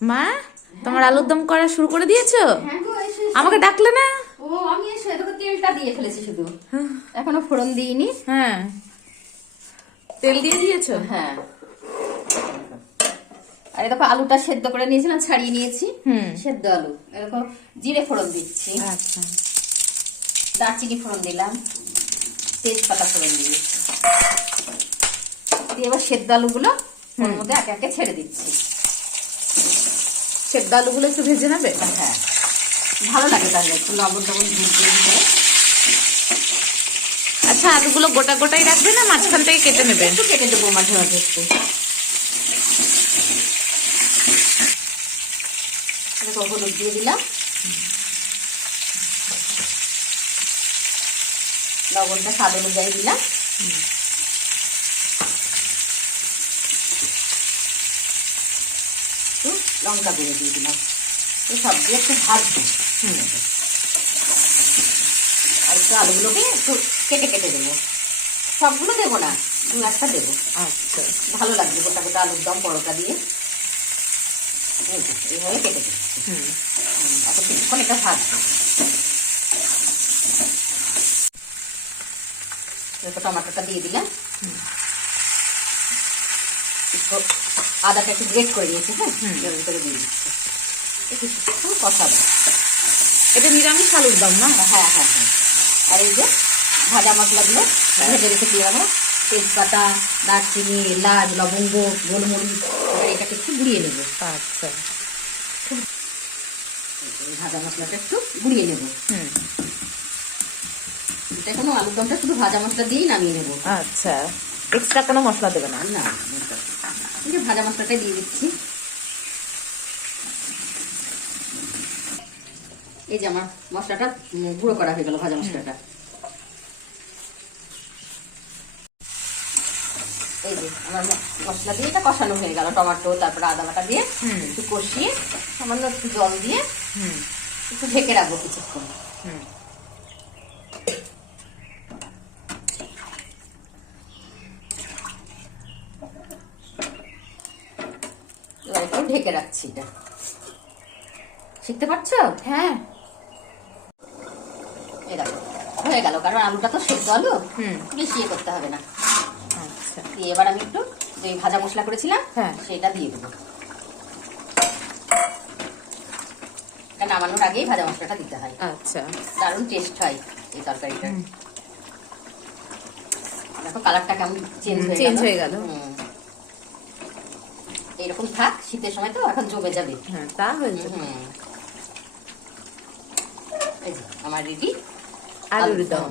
মা, তোমার আলুর দম করা শুরু করে দিয়েছো? হ্যাঁ গো, এসো, এসো। আমাকে ডাকলে না? ও আমি এসে দেখো তেলটা দিয়ে ফেলেছি শুধু, এখনো ফোড়ন দিইনি। হ্যাঁ, তেল দিয়ে দিয়েছো? হ্যাঁ, আর দেখো আলুটা সেদ্ধ করে নিয়েছিলাম, ছাড়িয়ে নিয়েছি। সেদ্ধ আলু, এরকম জিরে ফোড়ন দিচ্ছি, আচ্ছা, দারচিনি ফোড়ন দিলাম, তেজপাতা ফোড়ন দিয়েছি, দিয়ে এবার সেদ্ধ আলুগুলো ওর মধ্যে একে একে ছেড়ে দিচ্ছি। সেদ্ধ আলুগুলো একটু ভেজে নেবে? হ্যাঁ, ভালো লাগে তাহলে একটু লবণ টবণ দিয়ে দিয়ে। আচ্ছা, আলুগুলো গোটা গোটাই রাখবে না মাঝখান থেকে কেটে নেবে? একটু কেটে দেবো মাঝে মাঝে একটু। হলুদ দিয়ে দিলাম, লবণটা স্বাদ অনুযায়ী দিলাম, একটু লঙ্কা গুঁড়ো দিয়ে দিলাম। সব দিয়ে একটু ভাজবো। আর একটু আলুগুলোকে একটু কেটে কেটে দেবো, সবগুলো দেবো না, দু একটা দেবো। আচ্ছা, ভালো লাগবে গোটা গোটা আলুর দম পরোটা দিয়ে। এইভাবে কেটে দিচ্ছি। তারপর কিছুক্ষণ এটা ভাজবো। টমাটোটা দিয়ে দিলাম, আদাটা একটু গ্রেট করে নিয়েছি। হ্যাঁ, এর ভিতরে দিয়ে দিচ্ছি, একটু কষাবো। এটা নিরামিষ আলুর দম না? হ্যাঁ হ্যাঁ হ্যাঁ। আর এই যে ভাজা মশলাগুলো ভেজে রেখে দিয়ে দেবো, তেজপাতা, দারচিনি, এলাচ, লবঙ্গ, গোলমরিচ, এবার এটাকে একটু গুঁড়িয়ে নেবো। আচ্ছা, ভাজা মশলাটা একটু গুঁড়িয়ে নেবো। এটা কোনো আলুর দমটা শুধু ভাজা মশলা দিয়েই নামিয়ে নেবো। আচ্ছা, এক্সট্রা কোনো মশলা দেবে না? না, এই যে ভাজা মশলাটাই দিয়ে দিচ্ছি। এই যে আমার মশলাটা গুঁড়ো করা হয়ে গেল, ভাজা মশলাটা। এই যে আমার মশলা দিয়ে এটা কষানো হয়ে গেল, টমেটো তারপরে আদা বাটা দিয়ে একটু কষিয়ে সামান্য একটু জল দিয়ে একটু ঢেকে রাখবো কিছুক্ষণ। একটু ঢেকে রাখছি। এটা শিখতে পারছো? হ্যাঁ। এই দেখো হয়ে গেল, কারণ আলুটা তো সেদ্ধ আলু, বেশি ইয়ে করতে হবে না। আচ্ছা, দিয়ে এবার আমি একটু যে ভাজা মশলা করেছিলাম সেটা দিয়ে দেবো। এটা নামানোর আগেই ভাজা মশলাটা দিতে হয়। আচ্ছা, দারুণ টেস্ট হয় এই তরকারিটা। দেখো কালারটা কেমন চেঞ্জ হয়ে গেল। এইরকম থাক, শীতের সময় তো এখন জমে যাবে। হ্যাঁ, তা হয়েছে। এই যে আমার রেডি আলুর দম।